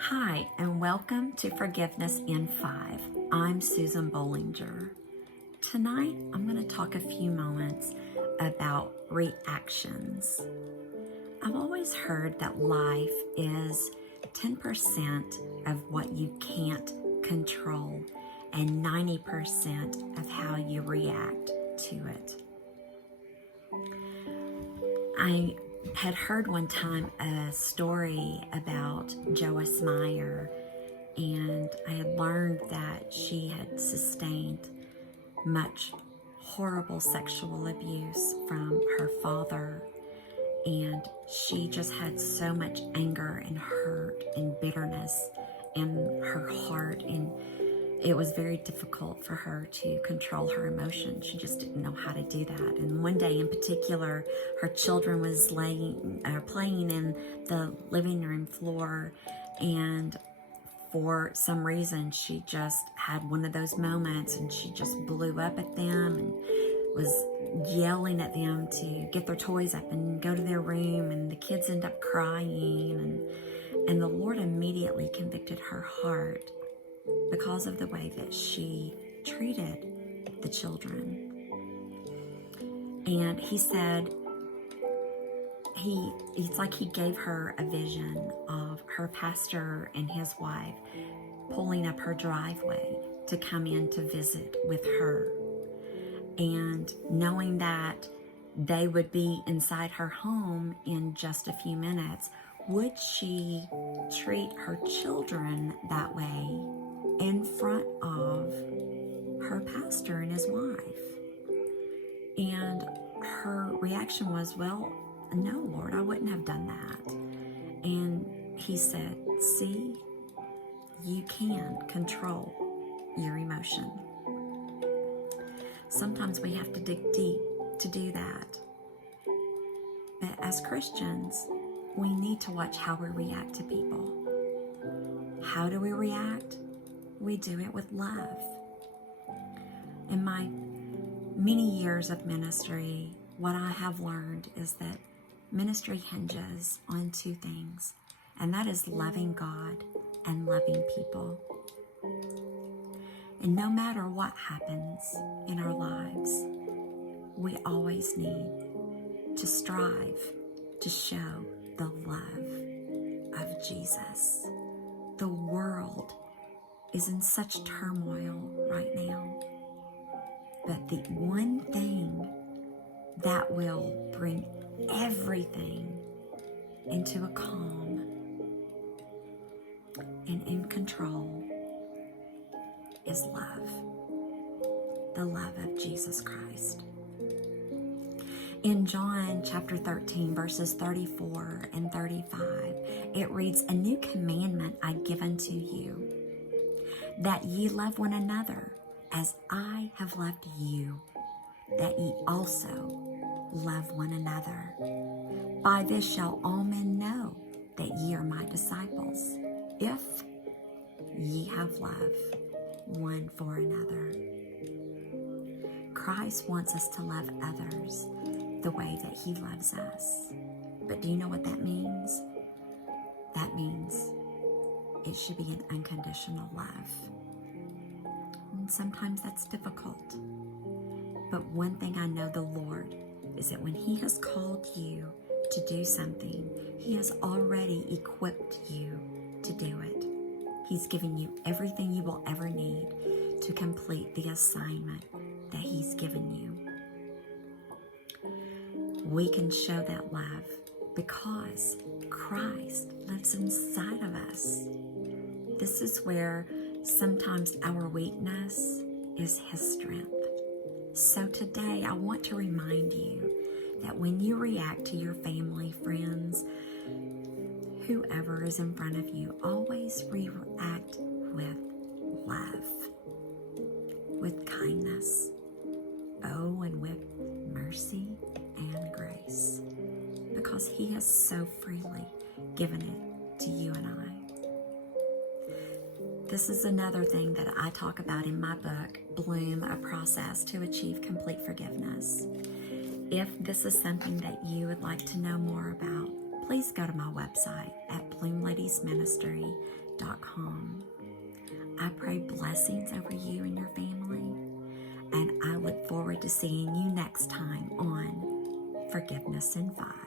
Hi, and welcome to Forgiveness in 5. I'm Susan Bolinger. Tonight, I'm going to talk a few moments about reactions. I've always heard that life is 10% of what you can't control and 90% of how you react to it. I had heard one time a story about Joyce Meyer, and I had learned that she had sustained much horrible sexual abuse from her father, and she just had so much anger and hurt and bitterness in her heart, and it was very difficult for her to control her emotions. She just didn't know how to do that. And one day in particular, her children was playing in the living room floor, and for some reason she just had one of those moments and she just blew up at them and was yelling at them to get their toys up and go to their room, and the kids end up crying, and the Lord immediately convicted her heart because of the way that she treated the children. And he said, it's like he gave her a vision of her pastor and his wife pulling up her driveway to come in to visit with her. And knowing that they would be inside her home in just a few minutes, would she treat her children that way in front of her pastor and his wife? And her reaction was, well, no, Lord, I wouldn't have done that. And he said, see, you can control your emotion. Sometimes we have to dig deep to do that. But as Christians, we need to watch how we react to people. How do we react? We do it with love. In my many years of ministry, what I have learned is that ministry hinges on two things, and that is loving God and loving people. And no matter what happens in our lives, we always need to strive to show the love of Jesus. The world is in such turmoil right now, but the one thing that will bring everything into a calm and in control is love. The love of Jesus Christ. In John chapter 13, verses 34 and 35, it reads, "A new commandment I give unto you, that ye love one another as I have loved you, that ye also love one another. By this shall all men know that ye are my disciples, if ye have love one for another." Christ wants us to love others the way that he loves us. But do you know what that means? That means it should be an unconditional love. And sometimes that's difficult. But one thing I know the Lord is that when he has called you to do something, he has already equipped you to do it. He's given you everything you will ever need to complete the assignment that he's given you. We can show that love because Christ lives inside of us. This is where sometimes our weakness is his strength. So today I want to remind you that when you react to your family, friends, whoever is in front of you, always react with love, with kindness, and with mercy and grace, because he has so freely given it to you and I. This is another thing that I talk about in my book, Bloom, A Process to Achieve Complete Forgiveness. If this is something that you would like to know more about, please go to my website at bloomladiesministry.com bookstore.com. I pray blessings over you and your family, and I look forward to seeing you next time on Forgiveness in 5.